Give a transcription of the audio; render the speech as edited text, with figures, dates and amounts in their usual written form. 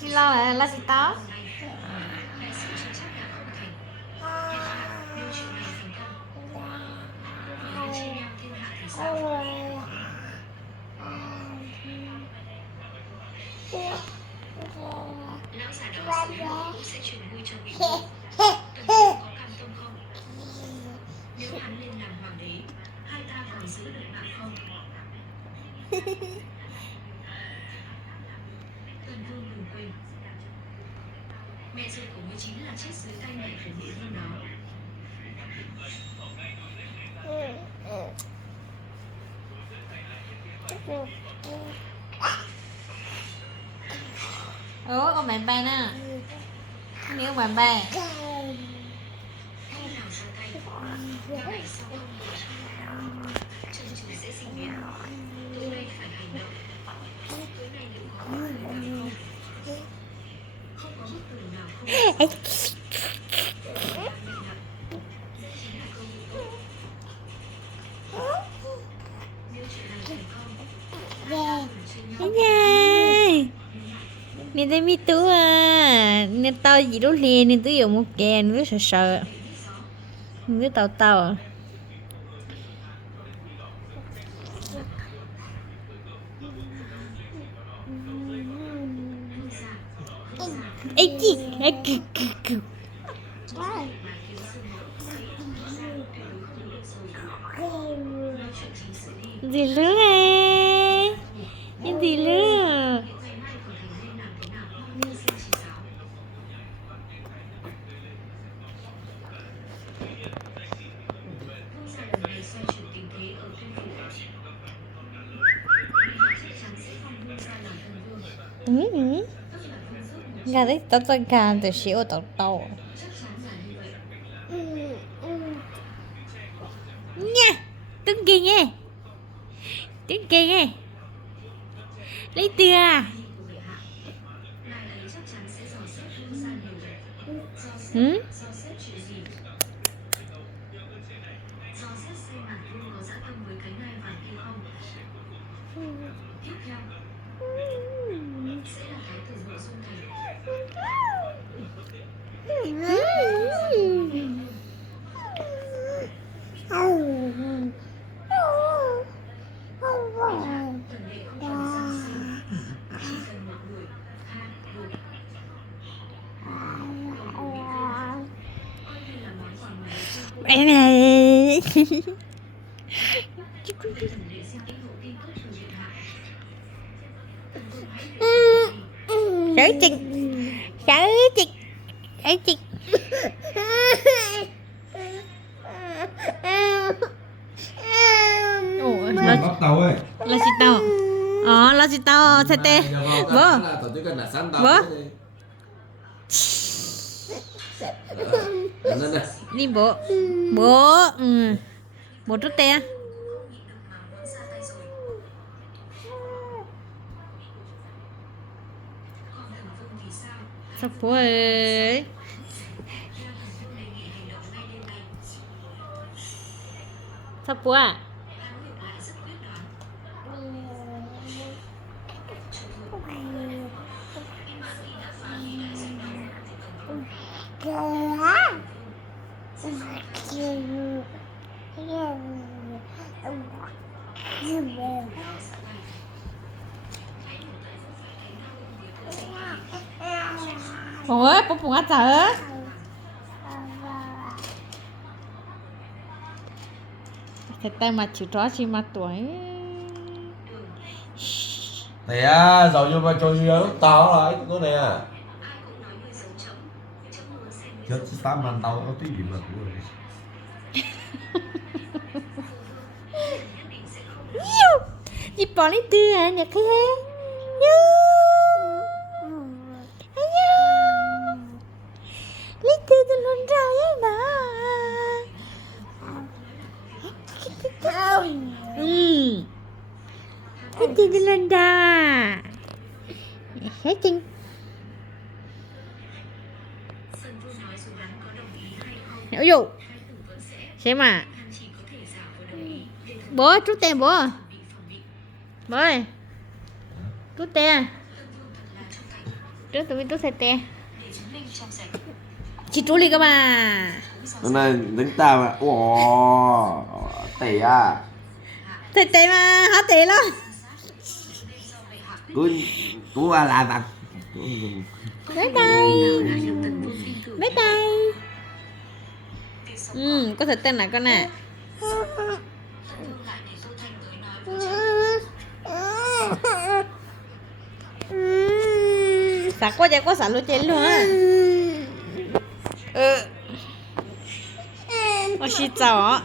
Xin lo là gì đó. Lão già đó rồi cũng sẽ chuyển vui cho vị vua. Tần vương có cam tâm không? Nếu hắn lên làm hoàng đế, hai ta còn giữ được mạng không? Tần vương đừng quên, mẹ ruột của ngươi chính là chết dưới tay mẹ của nữ vương đó. Con bạn bay nè. Nếu bạn bay. Khi nào ra tay, ngày sau không được. Chân trời sẽ sinh biến. Tối nay phải hành động. Tối nay liệu có người nào không? Không có bức tường nào không? Nếu chuyện này thành công, Nè thấy mi tú à. Nè tao gì đó liền. Nè tú dùng một kè. Nè tú sợ sợ. Nè tú tàu tàu. Ê chị. Gì nữa à? Gì nữa? Gà đấy tao tao gà từ xíu tao tao. Nha. Đứng kia nghe. Đứng kia nghe. Lấy tiền à? Ừ? Sợ chừng. Sợ chừng. Sợ chừng. Bắt tàu ơi. Là gì tao? Là gì tao? Thế tê. Bố. Bố. Đi bố. Bố. Bố chút tê. Sao bố ơi? Sao bố à? Ủa, bố bụng ăn sợ. Thật tay mà chịu trói chi mà tuổi. Thì á, rồi vô mà cho lúc to rồi, có nè. Chết tám năm tao có tí gì mà của rồi. Chị bỏ lấy tư à, nhật cái ha. Lấy tư tôi luôn rồi ấy mà. Lấy tư tôi luôn rồi. Hết chừng. Ủa dụ. Xem à. Bố, chút tiền bố. Bố ơi. Chút tiền. trước tụi mình tôi sẽ tè để chứng minh trong sạch. chị chú đi cơ mà Hôm nay đánh ta mà. Ủa, tẩy à. thầy tè mà hả tè lắm Cú à là bạn. bye bye Đã được tận dụng phim cử bye bye tiền sống có thể tên lại con nè thương lại để Tô Thanh tới nói với chị. xả quá trời quá xả luôn chơi luôn á ôi xí chào